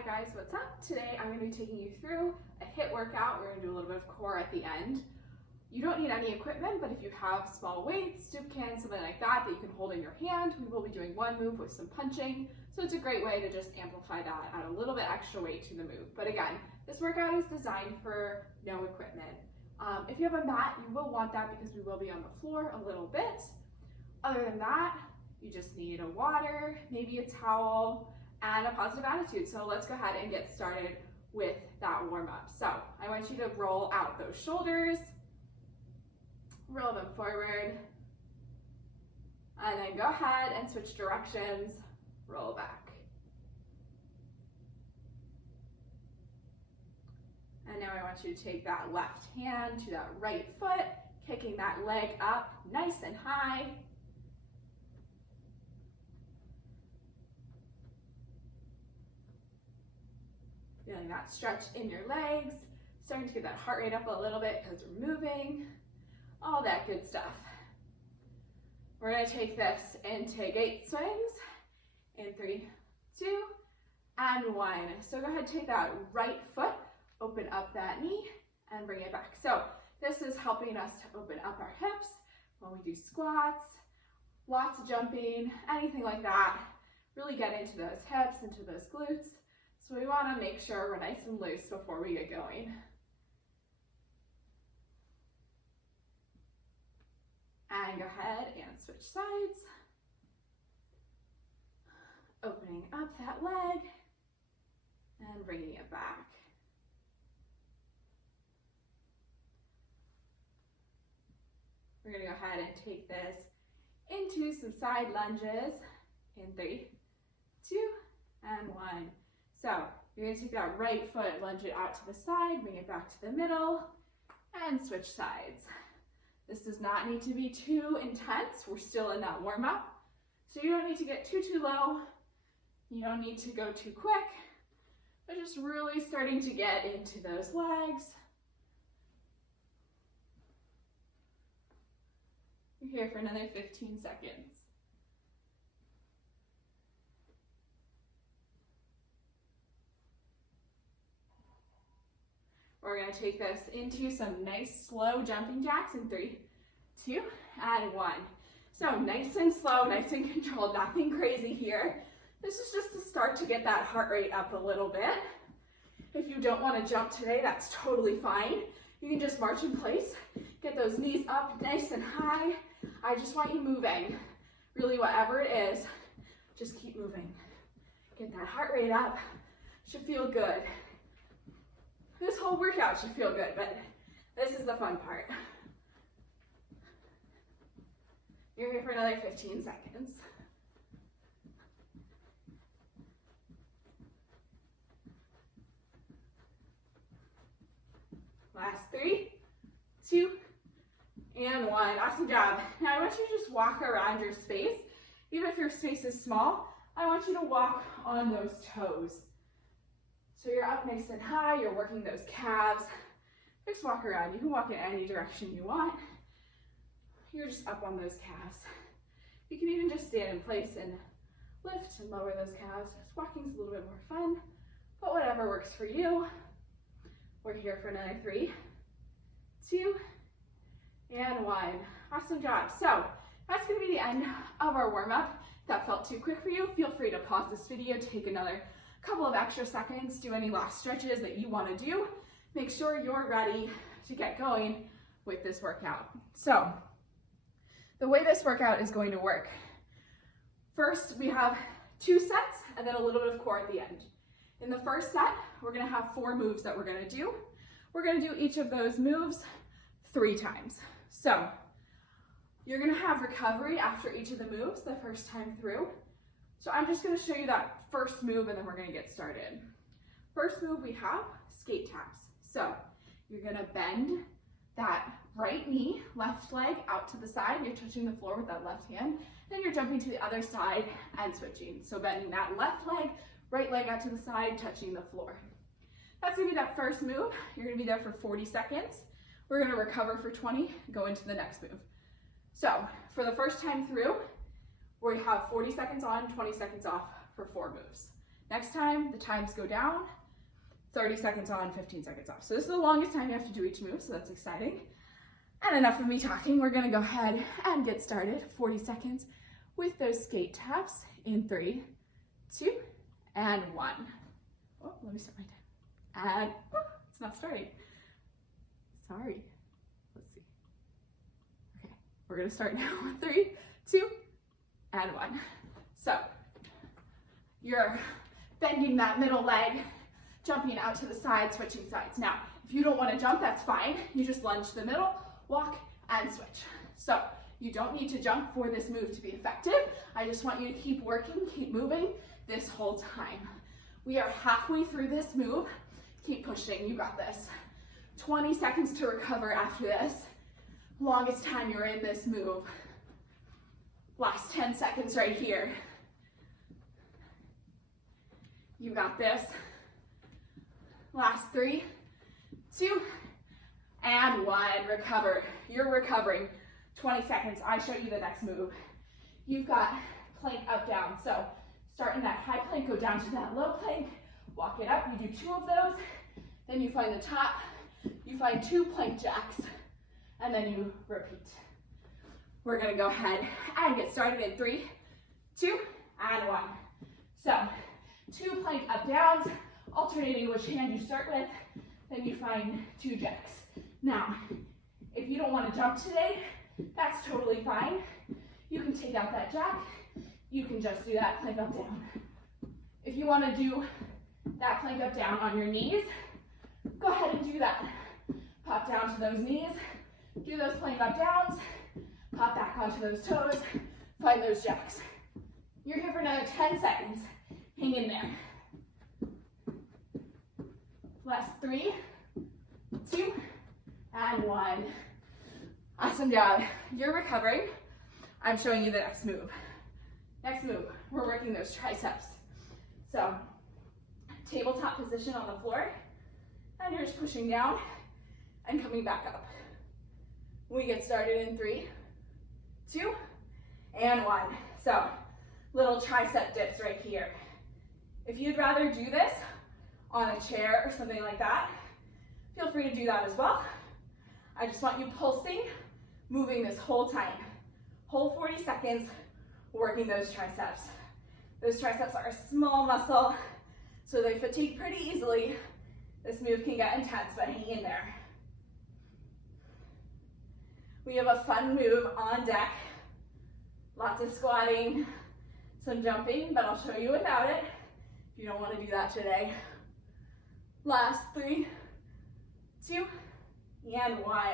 Hi guys, what's up? Today I'm going to be taking you through a HIIT workout. We're going to do a little bit of core at the end. You don't need any equipment, but if you have small weights, soup cans, something like that you can hold in your hand, we will be doing one move with some punching. So it's a great way to just amplify that, add a little bit extra weight to the move. But again, this workout is designed for no equipment. If you have a mat, you will want that because we will be on the floor a little bit. Other than that, you just need a water, maybe a towel, and a positive attitude. So let's go ahead and get started with that warm up. So I want you to roll out those shoulders, roll them forward, and then go ahead and switch directions, roll back. And now I want you to take that left hand to that right foot, kicking that leg up nice and high. Feeling that stretch in your legs, starting to get that heart rate up a little bit because we're moving, all that good stuff. We're going to take this into gate swings in 3, 2, and 1. So go ahead and take that right foot, open up that knee, and bring it back. So this is helping us to open up our hips when we do squats, lots of jumping, anything like that. Really get into those hips, into those glutes. So we want to make sure we're nice and loose before we get going. And go ahead and switch sides. Opening up that leg and bringing it back. We're going to go ahead and take this into some side lunges in 3, 2, and 1. So you're going to take that right foot, lunge it out to the side, bring it back to the middle, and switch sides. This does not need to be too intense. We're still in that warm up. So you don't need to get too low. You don't need to go too quick, but just really starting to get into those legs. You're here for another 15 seconds. We're going to take this into some nice slow jumping jacks in 3, 2, and 1. So nice and slow, nice and controlled, nothing crazy here. This is just to start to get that heart rate up a little bit. If you don't want to jump today, that's totally fine. You can just march in place, get those knees up nice and high. I just want you moving. Really, whatever it is, just keep moving. Get that heart rate up. Should feel good. This whole workout should feel good, but this is the fun part. You're here for another 15 seconds. Last 3, 2, and 1. Awesome job. Now I want you to just walk around your space. Even if your space is small, I want you to walk on those toes. So you're up nice and high, you're working those calves. Just walk around. You can walk in any direction you want. You're just up on those calves. You can even just stand in place and lift and lower those calves. Walking's a little bit more fun, but whatever works for you. We're here for another 3, 2, and 1. Awesome job. So that's going to be the end of our warm-up. If that felt too quick for you, feel free to pause this video, take another couple of extra seconds, do any last stretches that you want to do. Make sure you're ready to get going with this workout. So the way this workout is going to work, first we have 2 sets and then a little bit of core at the end. In the first set, we're going to have 4 moves that we're going to do. We're going to do each of those moves 3 times. So you're going to have recovery after each of the moves the first time through. So I'm just going to show you that first move and then we're going to get started. First move we have skate taps. So you're going to bend that right knee, left leg out to the side. You're touching the floor with that left hand. Then you're jumping to the other side and switching. So bending that left leg, right leg out to the side, touching the floor. That's going to be that first move. You're going to be there for 40 seconds. We're going to recover for 20, go into the next move. So for the first time through, we have 40 seconds on, 20 seconds off for 4 moves. Next time, the times go down, 30 seconds on, 15 seconds off. So this is the longest time you have to do each move, so that's exciting. And enough of me talking, we're gonna go ahead and get started. 40 seconds with those skate taps in 3, 2, and 1. Oh, let me start my time. And it's not starting. Sorry. Let's see. Okay, we're gonna start now. 3, 2, and 1. So you're bending that middle leg, jumping out to the side, switching sides. Now, if you don't want to jump, that's fine. You just lunge to the middle, walk, and switch. So you don't need to jump for this move to be effective. I just want you to keep working, keep moving this whole time. We are halfway through this move. Keep pushing, you got this. 20 seconds to recover after this. Longest time you're in this move. Last 10 seconds right here. You got this. Last 3, 2, and 1. Recover. You're recovering. 20 seconds. I show you the next move. You've got plank up, down. So start in that high plank, go down to that low plank, walk it up. You do 2 of those. Then you find the top. You find 2 plank jacks. And then you repeat. We're going to go ahead and get started in 3, 2, and 1. So 2 plank up downs, alternating which hand you start with, then you find 2 jacks. Now, if you don't want to jump today, that's totally fine. You can take out that jack, you can just do that plank up down. If you want to do that plank up down on your knees, go ahead and do that. Pop down to those knees, do those plank up downs, pop back onto those toes, find those jacks. You're here for another 10 seconds. Hang in there. Last 3, 2, and 1. Awesome job. You're recovering. I'm showing you the next move. Next move, we're working those triceps. So, tabletop position on the floor, and you're just pushing down and coming back up. We get started in 3, 2, and 1. So, little tricep dips right here. If you'd rather do this on a chair or something like that, feel free to do that as well. I just want you pulsing, moving this whole time. Whole 40 seconds, working those triceps. Those triceps are a small muscle, so they fatigue pretty easily. This move can get intense, but hang in there. We have a fun move on deck. Lots of squatting, some jumping, but I'll show you without it if you don't want to do that today. Last 3, 2, and 1.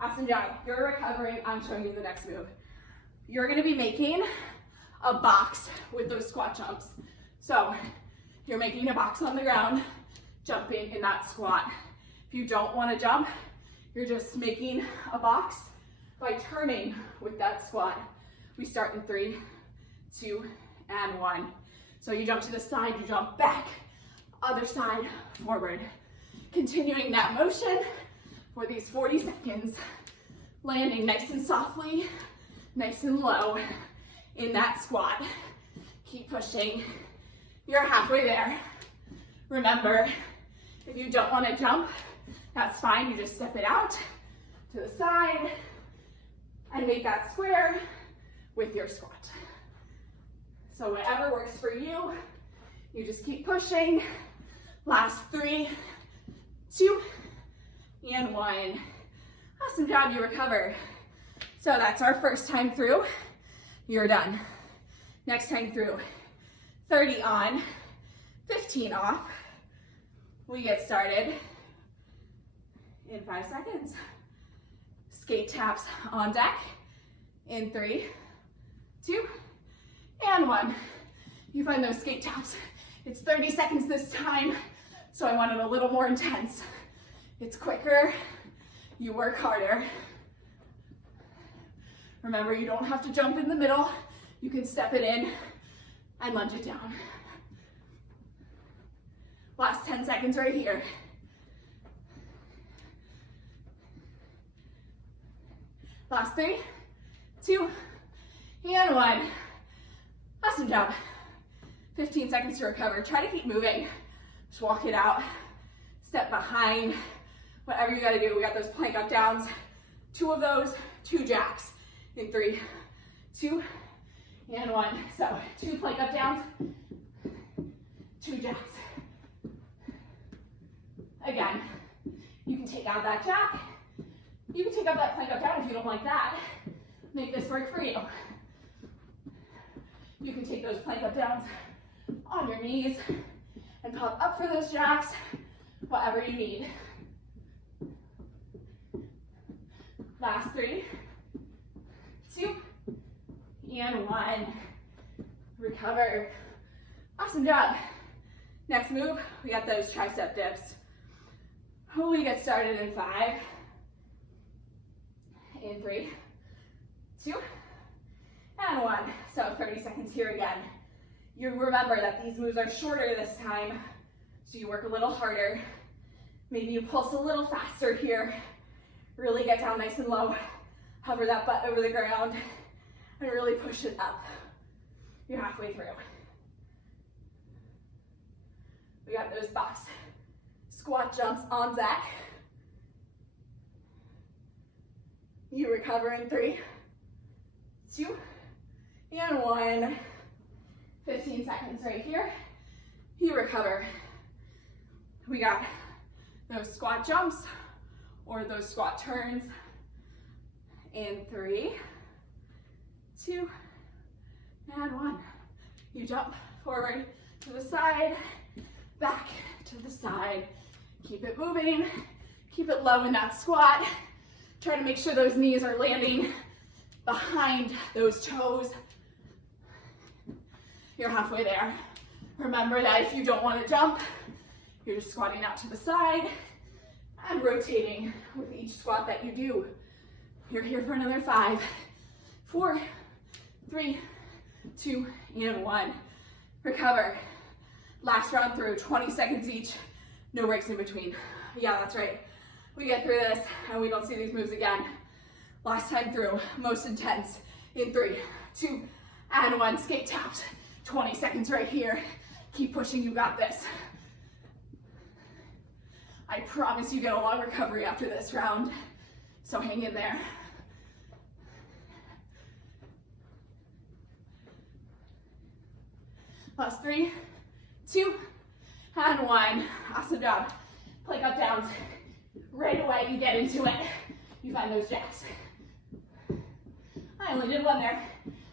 Awesome job. You're recovering. I'm showing you the next move. You're going to be making a box with those squat jumps. So you're making a box on the ground, jumping in that squat. If you don't want to jump, you're just making a box by turning with that squat. We start in 3, 2, and 1. So you jump to the side, you jump back, other side, forward. Continuing that motion for these 40 seconds, landing nice and softly, nice and low in that squat. Keep pushing. You're halfway there. Remember, if you don't want to jump, that's fine. You just step it out to the side and make that square with your squat. So whatever works for you, you just keep pushing. Last 3, 2, and 1. Awesome job, you recover. So that's our first time through. You're done. Next time through, 30 on, 15 off. We get started in 5 seconds. Skate taps on deck in 3, 2, and 1. You find those skate taps. It's 30 seconds this time, so I want it a little more intense. It's quicker, you work harder. Remember, you don't have to jump in the middle. You can step it in and lunge it down. Last 10 seconds right here. Last 3, 2, and 1. Awesome job. 15 seconds to recover. Try to keep moving. Just walk it out. Step behind. Whatever you gotta do. We got those plank up downs. 2 of those, 2 jacks. In 3, 2, and 1. So 2 plank up downs, 2 jacks. Again, you can take out that jack. You can take out that plank up down if you don't like that. Make this work for you. You can take those plank up downs on your knees and pop up for those jacks, whatever you need. Last 3, 2, and 1. Recover. Awesome job. Next move, we got those tricep dips. We get started in 5, in 3, 2, and 1. So 30 seconds here again. You remember that these moves are shorter this time, so you work a little harder. Maybe you pulse a little faster here. Really get down nice and low. Hover that butt over the ground and really push it up. You're halfway through. We got those box squat jumps on deck. You recover in 3, 2, and 1. 15 seconds right here. You recover. We got those squat jumps or those squat turns in 3, 2, and 1. You jump forward to the side, back to the side. Keep it moving. Keep it low in that squat. Try to make sure those knees are landing behind those toes. You're halfway there. Remember that if you don't want to jump, you're just squatting out to the side and rotating with each squat that you do. You're here for another 5, 4, 3, 2, and 1. Recover. Last round through, 20 seconds each. No breaks in between. Yeah, that's right. We get through this and we don't see these moves again. Last time through, most intense in 3, 2, and 1. Skate taps. 20 seconds right here. Keep pushing, you got this. I promise you get a long recovery after this round, so hang in there. Last 3, 2, and 1. Awesome job. Plank up downs. Right away, you get into it. You find those jacks. I only did 1 there.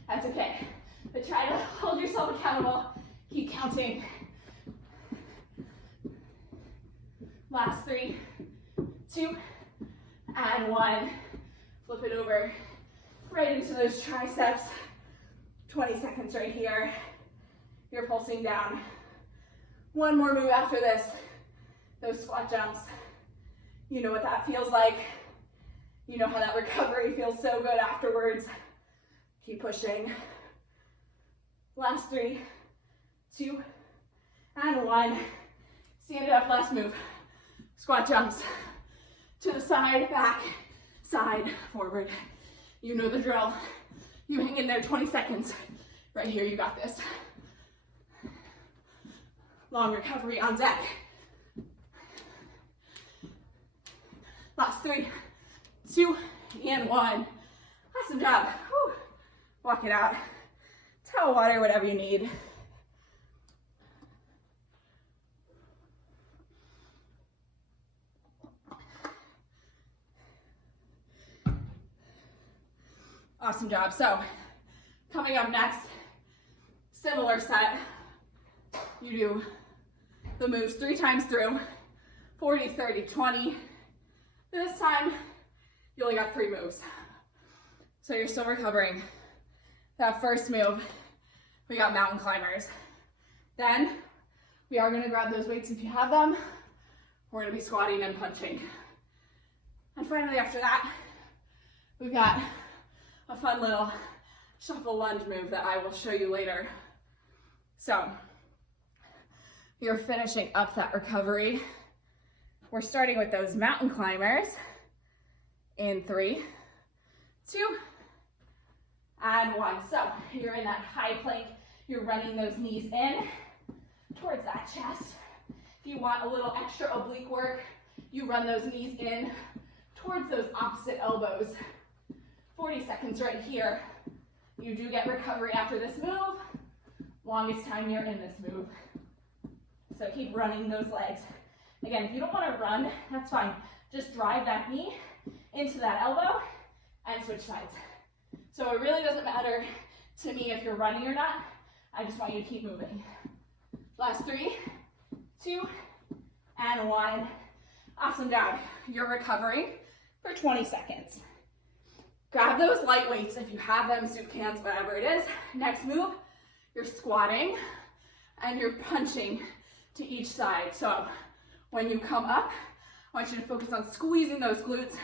That's okay. But try to hold yourself accountable. Keep counting. Last 3, 2, and 1. Flip it over right into those triceps. 20 seconds right here. You're pulsing down. 1 more move after this. Those squat jumps. You know what that feels like. You know how that recovery feels so good afterwards. Keep pushing. Last 3, 2, and 1. Stand it up, last move. Squat jumps. To the side, back, side, forward. You know the drill. You hang in there 20 seconds. Right here, you got this. Long recovery on deck. Last 3, 2, and 1. Awesome job. Whew. Walk it out. Towel, water, whatever you need. Awesome job. So, coming up next, similar set. You do the moves 3 times through, 40, 30, 20. This time, you only got 3 moves. So you're still recovering. That first move, we got mountain climbers. Then, we are gonna grab those weights if you have them. We're gonna be squatting and punching. And finally, after that, we've got a fun little shuffle lunge move that I will show you later. So, you're finishing up that recovery. We're starting with those mountain climbers in 3, 2, and 1. So you're in that high plank You're running those knees in towards that chest. If you want a little extra oblique work, you run those knees in towards those opposite elbows. 40 seconds right here. You do get recovery after this move. Longest time you're in this move. So keep running those legs. Again, if you don't want to run, that's fine. Just drive that knee into that elbow and switch sides. So it really doesn't matter to me if you're running or not. I just want you to keep moving. Last 3, 2, and 1. Awesome job. You're recovering for 20 seconds. Grab those light weights if you have them, soup cans, whatever it is. Next move, you're squatting and you're punching to each side. So when you come up, I want you to focus on squeezing those glutes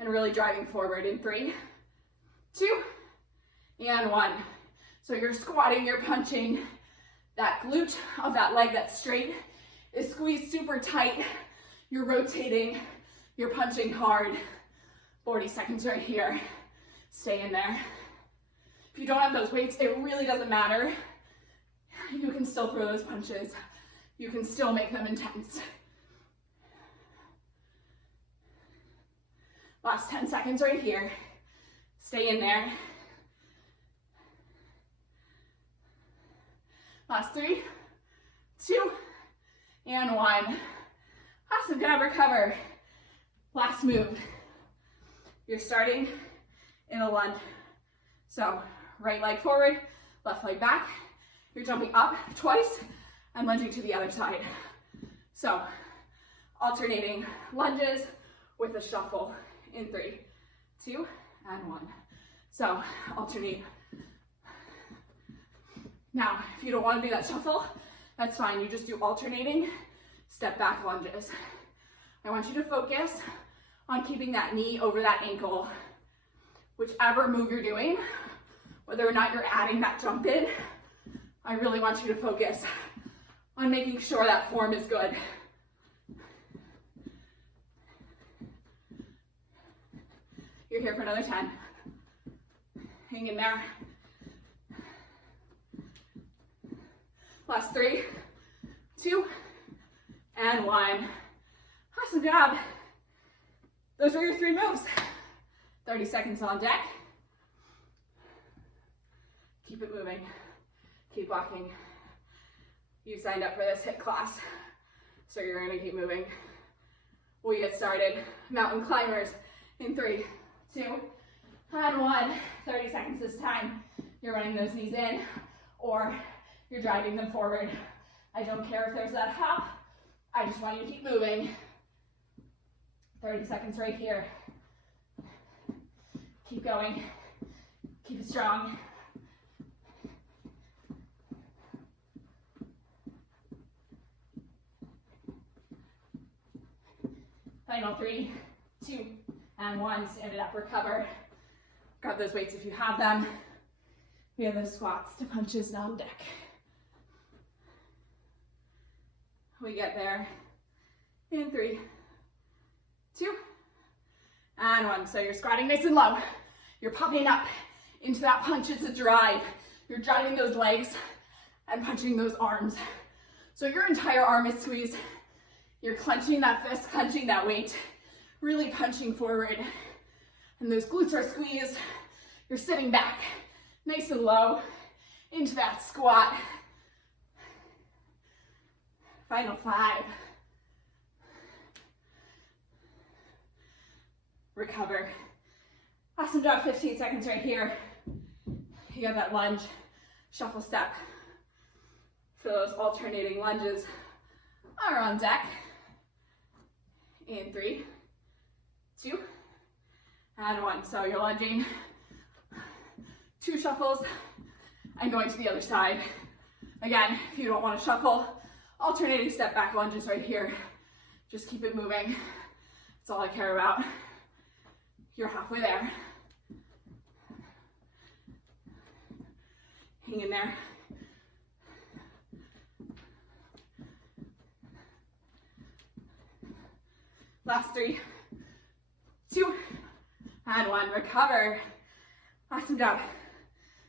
and really driving forward in 3, 2, and 1. So you're squatting, you're punching. That glute of that leg that's straight is squeezed super tight. You're rotating, you're punching hard. 40 seconds right here. Stay in there. If you don't have those weights, it really doesn't matter. You can still throw those punches. You can still make them intense. Last 10 seconds right here. Stay in there. Last 3, 2, and 1. Awesome, good job, recover. Last move. You're starting in a lunge. So right leg forward, left leg back. You're jumping up twice and lunging to the other side. So alternating lunges with a shuffle in 3, 2, and 1. So alternate. Now, if you don't want to do that shuffle, that's fine. You just do alternating step back lunges. I want you to focus on keeping that knee over that ankle. Whichever move you're doing, whether or not you're adding that jump in, I really want you to focus on making sure that form is good. You're here for another 10. Hang in there. Last 3, 2, and 1. Awesome job. Those were your 3 moves. 30 seconds on deck. Keep it moving. Keep walking. You signed up for this HIIT class, so you're gonna keep moving. We get started. Mountain climbers in 3, 2, and 1. 30 seconds this time. You're running those knees in, or you're driving them forward. I don't care if there's that hop. I just want you to keep moving. 30 seconds right here. Keep going. Keep it strong. Final 3, 2, and 1. Stand it up, recover. Grab those weights if you have them. We have those squats to punches on deck. We get there in 3, 2, and 1. So you're squatting nice and low. You're popping up into that punch. It's a drive. You're driving those legs and punching those arms. So your entire arm is squeezed. You're clenching that fist, clenching that weight, really punching forward. And those glutes are squeezed. You're sitting back nice and low into that squat. Final 5. Recover. Awesome job, 15 seconds right here. You got that lunge, shuffle step. So those alternating lunges are on deck. In 3, 2, and 1. So you're lunging, 2 shuffles, and going to the other side. Again, if you don't want to shuffle, alternating step back lunges right here. Just keep it moving. That's all I care about. You're halfway there. Hang in there. Last 3, 2, and 1. Recover. Awesome job.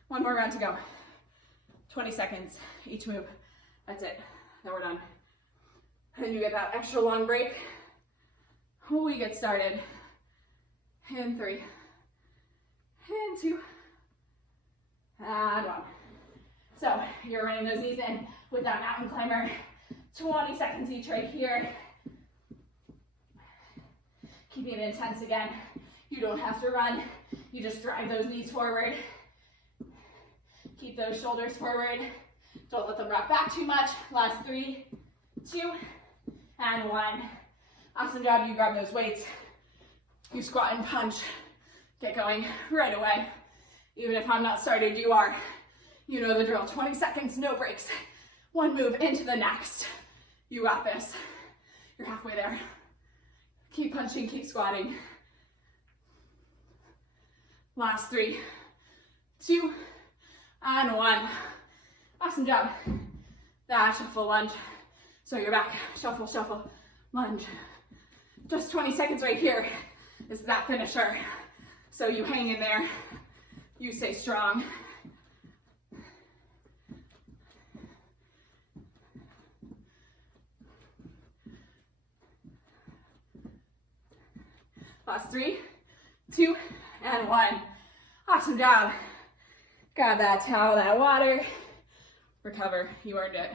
One more round to go. 20 seconds each move. That's it. Then we're done. And then you get that extra long break. We get started in 3, and 2, and 1. So you're running those knees in with that mountain climber. 20 seconds each right here. Keeping it intense again. You don't have to run. You just drive those knees forward. Keep those shoulders forward. Don't let them rock back too much. Last 3, 2, and 1. Awesome job. You grab those weights. You squat and punch. Get going right away. Even if I'm not started, you are. You know the drill. 20 seconds, no breaks. One move into the next. You got this. You're halfway there. Keep punching, keep squatting. Last 3, 2, and 1. Awesome job. That shuffle lunge. So you're back. Shuffle, shuffle, lunge. Just 20 seconds right here is that finisher. So you hang in there. You stay strong. Last 3, 2, and 1. Awesome job. Grab that towel, that water. Recover. You earned it.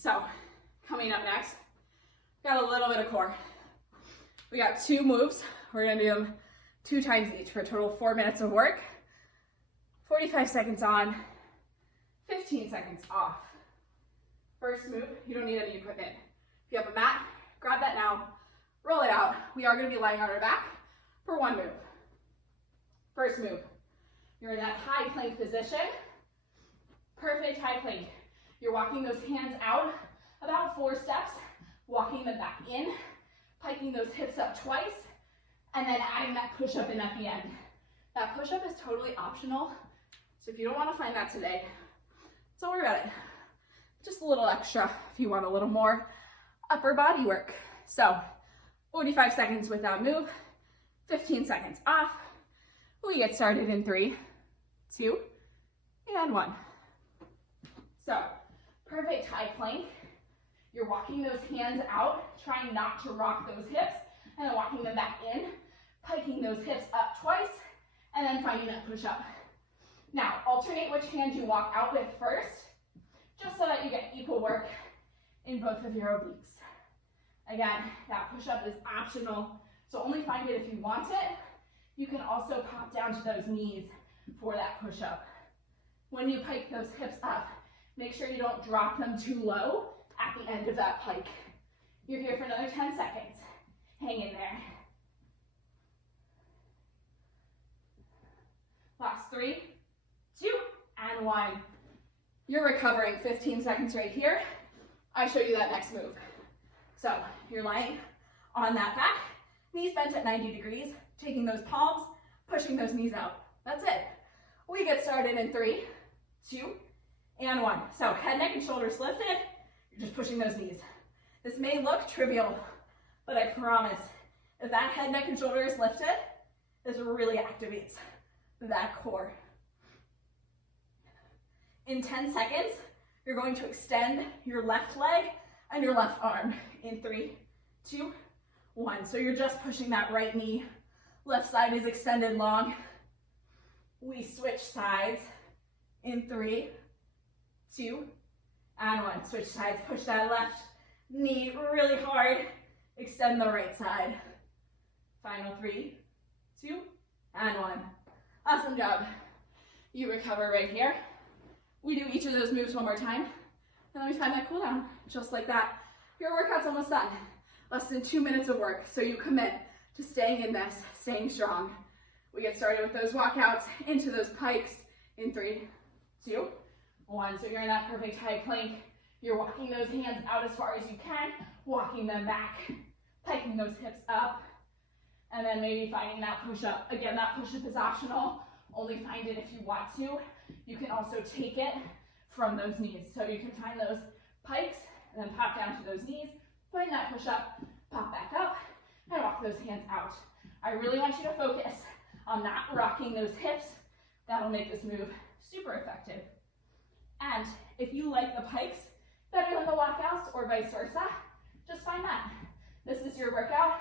So, coming up next, got a little bit of core. We got 2 moves. We're gonna do them 2 times each for a total of 4 minutes of work. 45 seconds on, 15 seconds off. First move, you don't need any equipment. If you have a mat, grab that now, roll it out. We are gonna be lying on our back for 1 move. First move, you're in that high plank position. Perfect high plank. You're walking those hands out about 4 steps, walking them back in, piking those hips up twice, and then adding that push-up in at the end. That push-up is totally optional, so if you don't want to find that today, don't worry about it. Just a little extra if you want a little more upper body work. So 45 seconds with that move, 15 seconds off. We get started in 3, 2, and 1. So perfect high plank. You're walking those hands out, trying not to rock those hips, and then walking them back in, piking those hips up twice, and then finding that push-up. Now, alternate which hand you walk out with first, just so that you get equal work in both of your obliques. Again, that push-up is optional, so only find it if you want it. You can also pop down to those knees for that push-up. When you pike those hips up, make sure you don't drop them too low at the end of that pike. You're here for another 10 seconds. Hang in there. Last 3, 2, and 1. You're recovering 15 seconds right here. I show you that next move. So you're lying on that back, knees bent at 90 degrees, taking those palms, pushing those knees out. That's it. We get started in 3, 2, and 1. So head, neck, and shoulders lifted. You're just pushing those knees. This may look trivial, but I promise, if that head, neck, and shoulder is lifted, this really activates that core. In 10 seconds, you're going to extend your left leg and your left arm in 3, 2, 1. So you're just pushing that right knee. Left side is extended long. We switch sides in 3, 2, and 1. Switch sides, push that left knee really hard. Extend the right side. Final 3, 2, and 1. Awesome job. You recover right here. We do each of those moves one more time. And then we find that cool down, just like that. Your workout's almost done. Less than 2 minutes of work. So you commit to staying in this, staying strong. We get started with those walkouts into those pikes in 3, 2, 1. So you're in that perfect high plank. You're walking those hands out as far as you can, walking them back, piking those hips up, And then maybe finding that push-up. Again, that push-up is optional. Only find it if you want to. You can also take it from those knees. So you can find those pikes and then pop down to those knees. Find that push-up, pop back up, and walk those hands out. I really want you to focus on not rocking those hips. That'll make this move super effective. And if you like the pikes better than the walkouts or vice versa, just find that. This is your workout,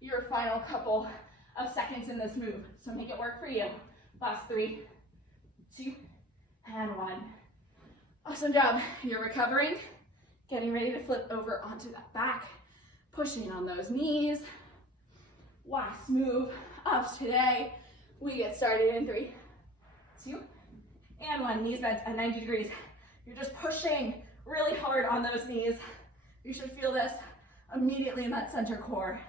your final couple of seconds in this move. So make it work for you. Last 3, 2, and 1. Awesome job. You're recovering, getting ready to flip over onto that back, pushing on those knees. Last move of today. We get started in 3, 2, and 1. Knees bent at 90 degrees. You're just pushing really hard on those knees. You should feel this immediately in that center core.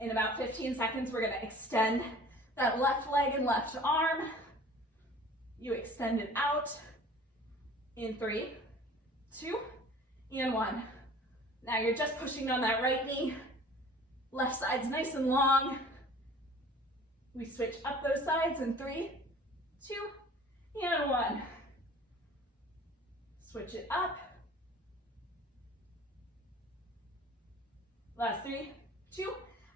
In about 15 seconds, we're gonna extend that left leg and left arm. You extend it out in 3, 2, and 1. Now you're just pushing on that right knee. Left side's nice and long. We switch up those sides in 3, 2, and 1. Switch it up. Last 3, 2,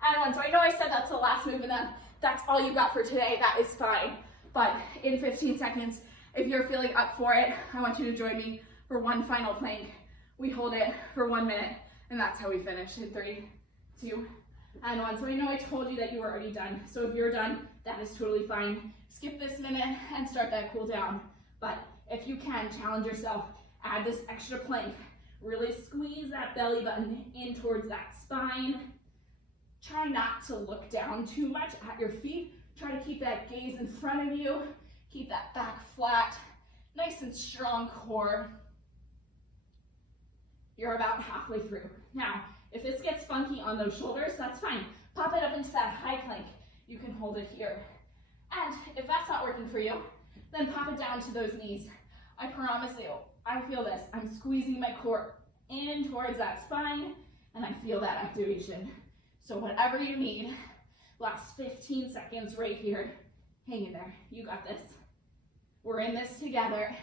and 1. So I know I said that's the last move and then that's all you got for today. That is fine. But in 15 seconds, if you're feeling up for it, I want you to join me for one final plank. We hold it for 1 minute and that's how we finish in 3, 2, and 1. So I know I told you that you were already done. So if you're done, that is totally fine. Skip this minute and start that cool down. But if you can, challenge yourself. Add this extra plank. Really squeeze that belly button in towards that spine. Try not to look down too much at your feet. Try to keep that gaze in front of you. Keep that back flat. Nice and strong core. You're about halfway through. Now, if this gets funky on those shoulders, that's fine. Pop it up into that high plank. You can hold it here. And if that's not working for you, then pop it down to those knees. I promise you, I feel this. I'm squeezing my core in towards that spine, and I feel that activation. So whatever you need, last 15 seconds right here. Hang in there. You got this. We're in this together.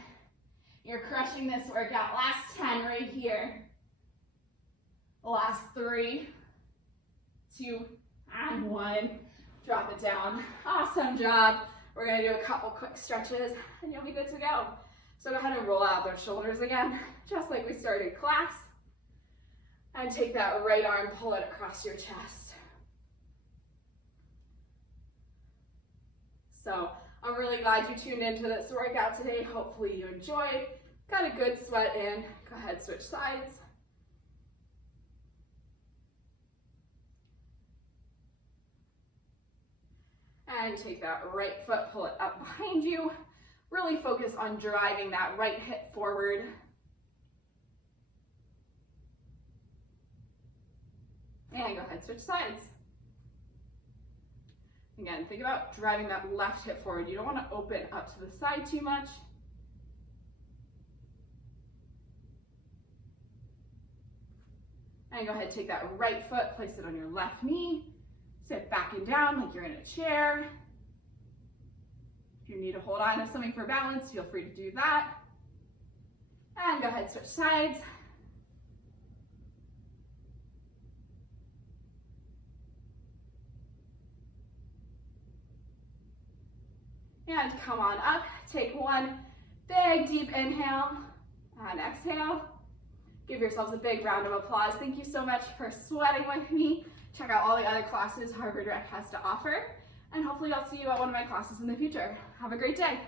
You're crushing this workout. Last 10 right here. Last 3, 2, and 1. Drop it down. Awesome job. We're gonna do a couple quick stretches and you'll be good to go. So go ahead and roll out those shoulders again, just like we started class. And take that right arm, pull it across your chest. So I'm really glad you tuned into this workout today. Hopefully you enjoyed. Got a good sweat in. Go ahead, switch sides. And take that right foot, pull it up behind you. Really focus on driving that right hip forward. And go ahead, switch sides. Again, think about driving that left hip forward. You don't want to open up to the side too much. And go ahead, take that right foot, place it on your left knee. Sit back and down like you're in a chair. If you need to hold on to something for balance, feel free to do that. And go ahead, switch sides. And come on up, take one big deep inhale and exhale. Give yourselves a big round of applause. Thank you so much for sweating with me. Check out all the other classes Harvard Rec has to offer. And hopefully I'll see you at one of my classes in the future. Have a great day.